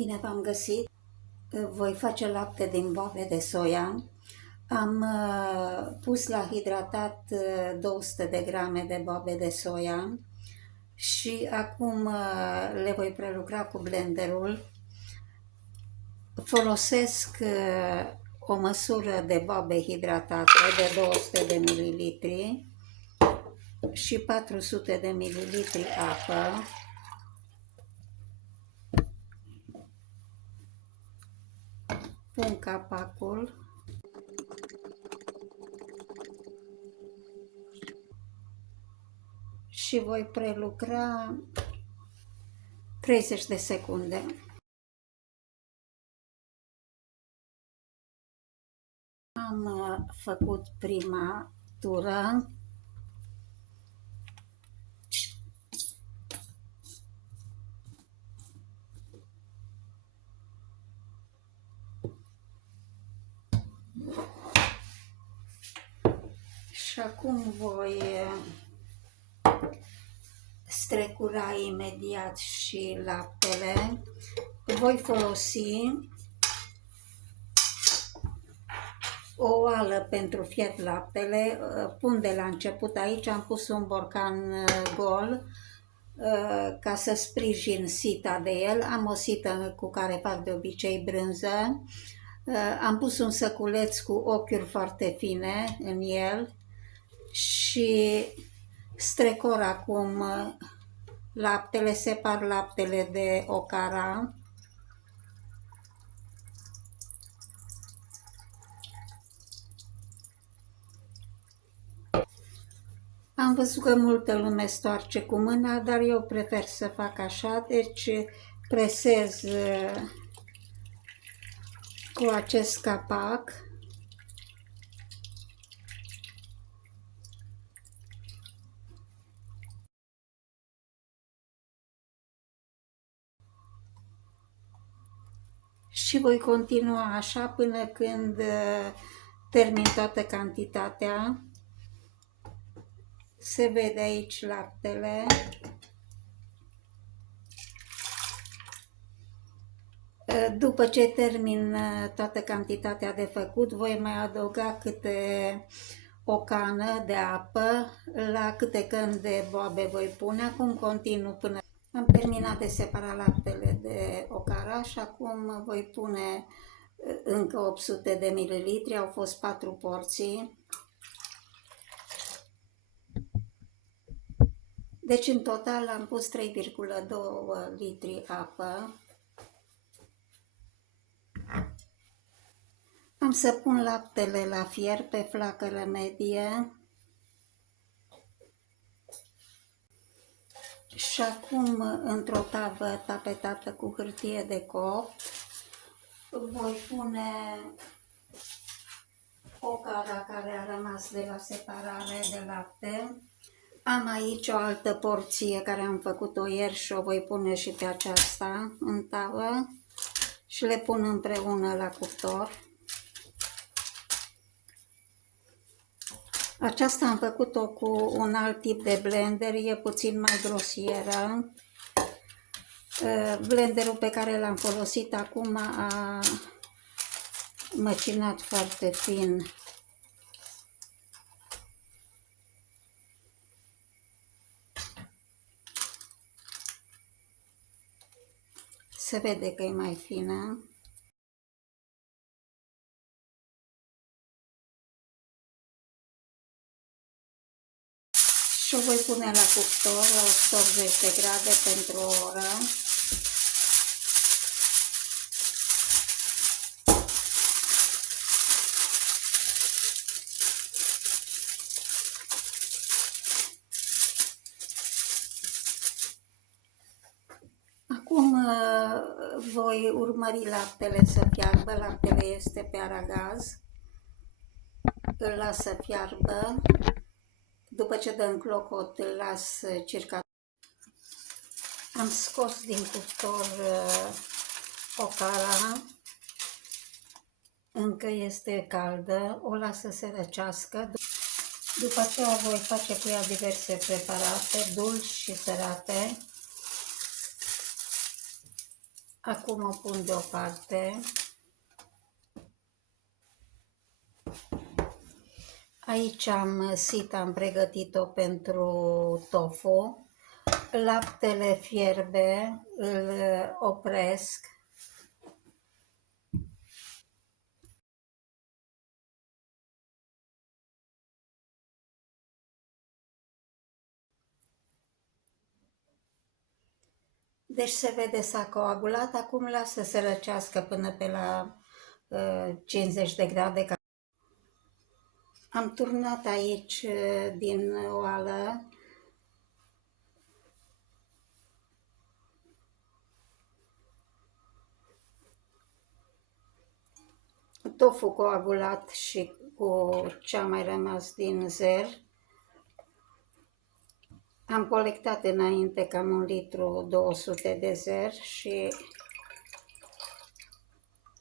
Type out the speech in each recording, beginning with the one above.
Bine v-am găsit! Voi face lapte din boabe de soia. Am pus la hidratat 200 de grame de boabe de soia și acum le voi prelucra cu blenderul. Folosesc o măsură de boabe hidratate de 200 de ml și 400 de ml apă. Pun capacul și voi prelucra 30 de secunde. Am făcut prima tură. Și acum voi strecura imediat și laptele. Voi folosi o oală pentru fiert laptele. Pun de la început aici, am pus un borcan gol ca să sprijin sita de el. Am o sită cu care fac de obicei brânză. Am pus un săculeț cu ochiuri foarte fine în el și strecor acum laptele, separ laptele de ocara. Am văzut că multă lume stoarce cu mâna, dar eu prefer să fac așa, deci presez cu acest capac. Și voi continua așa până când termin toată cantitatea. Se vede aici laptele. După ce termin toată cantitatea de făcut, voi mai adăuga câte o cană de apă, la câte căni de boabe voi pune. Acum continuu până am terminat de separat laptele de ocara și acum voi pune încă 800 de ml, au fost 4 porții. Deci în total am pus 3,2 litri apă. Am să pun laptele la fier pe flacără medie. Și acum, într-o tavă tapetată cu hârtie de copt, voi pune ocara care a rămas de la separare de lapte. Am aici o altă porție care am făcut-o ieri și o voi pune și pe aceasta în tavă și le pun împreună la cuptor. Aceasta am făcut-o cu un alt tip de blender, e puțin mai grosieră. Blenderul pe care l-am folosit acum a măcinat foarte fin. Se vede că e mai fină. Și o voi pune la cuptor la 180 de grade pentru o oră. Acum voi urmări laptele să fiarbă. Laptele este pe aragaz. Îl las să fiarbă. După ce dă în clocot, îl las circa. Am scos din cuptor ocara. Încă este caldă. O las să se răcească. După aceea voi face cu ea diverse preparate, dulci și sărate. Acum o pun deoparte. Aici am pregătit-o pentru tofu. Laptele fierbe, îl opresc. Deci se vede s-a coagulat, acum lasă să răcească până pe la 50 de grade. Am turnat aici din oală tofu coagulat și cu ce a mai rămas din zer. Am colectat înainte cam 1 litru 200 de zer și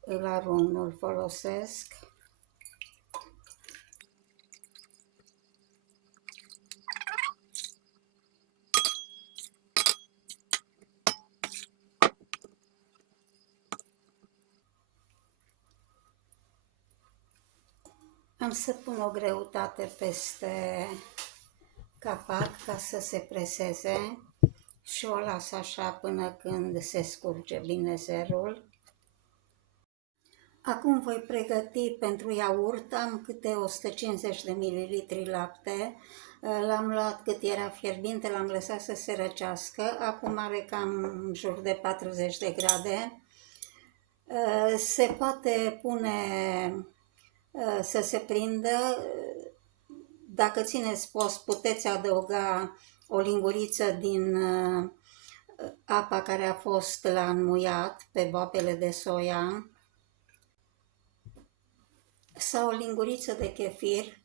îl arunc, nu-l folosesc. Am să pun o greutate peste capac ca să se preseze și o las așa până când se scurge bine zerul. Acum voi pregăti pentru iaurt, am câte 150 de ml lapte, l-am luat cât era fierbinte, l-am lăsat să se răcească, acum are cam în jur de 40 de grade. Se poate pune să se prindă, dacă țineți post puteți adăuga o linguriță din apa care a fost la înmuiat pe boabele de soia sau o linguriță de chefir.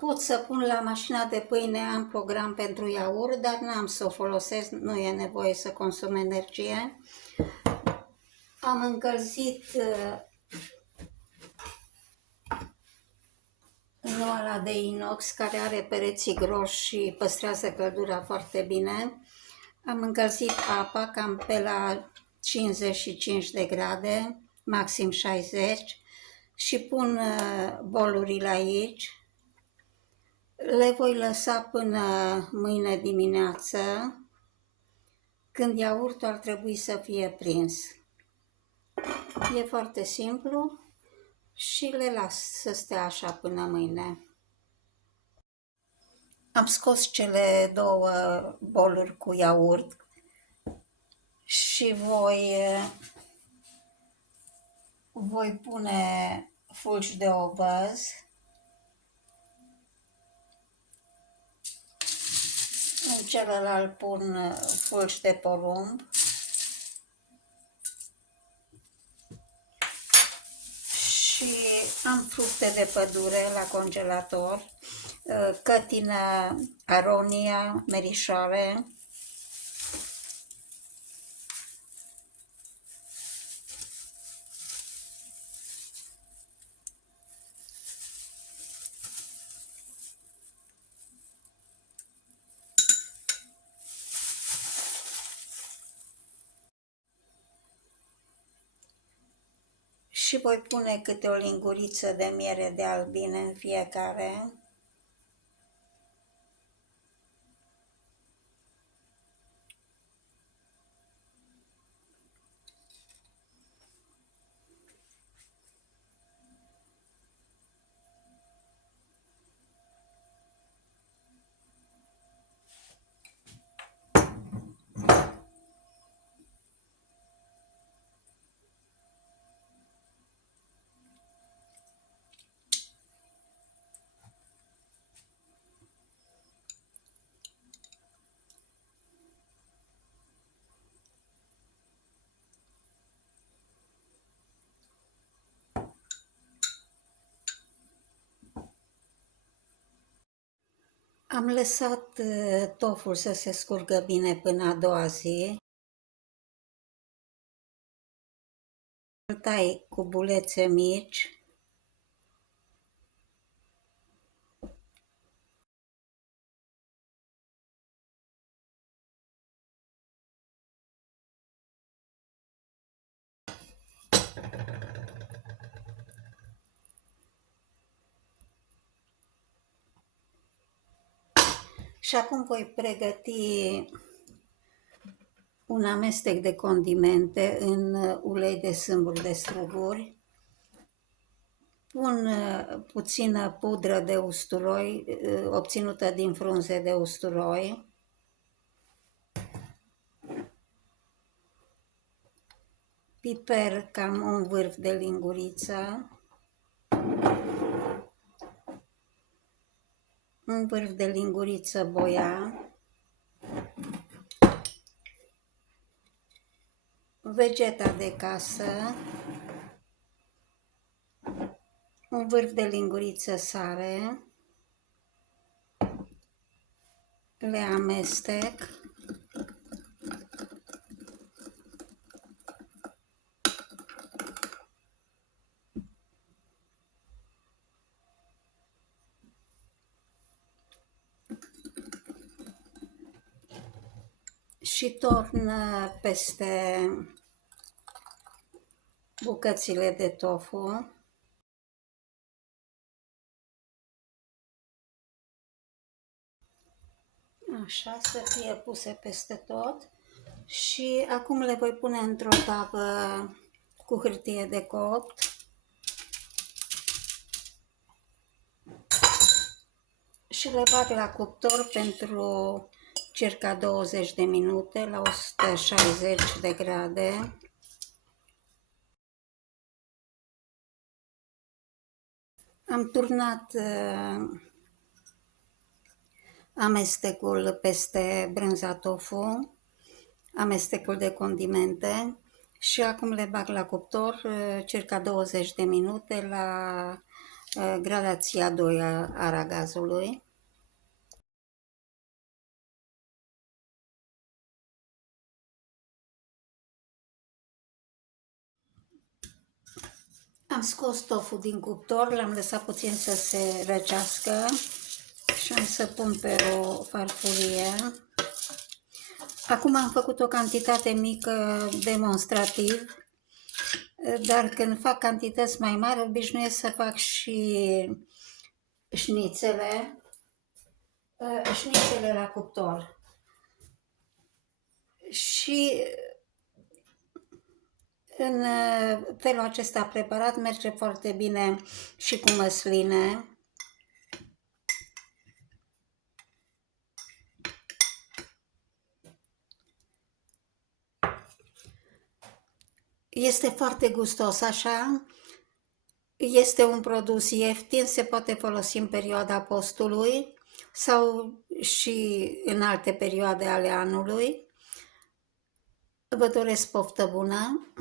Pot să pun la mașina de pâine, am program pentru iaurt, dar n-am să o folosesc, nu e nevoie să consum energie. Am încălzit în oala de inox care are pereții groși și păstrează căldura foarte bine. Am încălzit apa cam pe la 55 de grade, maxim 60 și pun bolurile aici. Le voi lăsa până mâine dimineață, când iaurtul ar trebui să fie prins. E foarte simplu și le las să stea așa până mâine. Am scos cele 2 boluri cu iaurt și voi pune fulgi de ovăz. În celălalt pun fulgi de porumb și am fructe de pădure la congelator, cătină, aronia, merișoare. Și voi pune câte o linguriță de miere de albine în fiecare. Am lăsat toful să se scurgă bine până a doua zi. tai cu bulețe mici. Și acum voi pregăti un amestec de condimente în ulei de sâmburi de struguri. Pun puțină pudră de usturoi obținută din frunze de usturoi. Piper cam un vârf de linguriță. Un vârf de linguriță boia. Vegeta de casă. Un vârf de linguriță sare. Le amestec. Și torn peste bucățile de tofu. Așa, să fie puse peste tot. Și acum le voi pune într-o tavă cu hârtie de copt. Și le bag la cuptor pentru circa 20 de minute la 160 de grade. Am turnat amestecul peste brânza tofu, amestecul de condimente și acum le bag la cuptor circa 20 de minute la gradația 2 a aragazului. Am scos tofu din cuptor, l-am lăsat puțin să se răcească și am să pun pe o farfurie. Acum am făcut o cantitate mică demonstrativ, dar când fac cantități mai mari, obișnuiesc să fac și șnițele la cuptor. Și în felul acesta preparat merge foarte bine și cu măsline. Este foarte gustos așa, este un produs ieftin, se poate folosi în perioada postului sau și în alte perioade ale anului. Vă doresc poftă bună!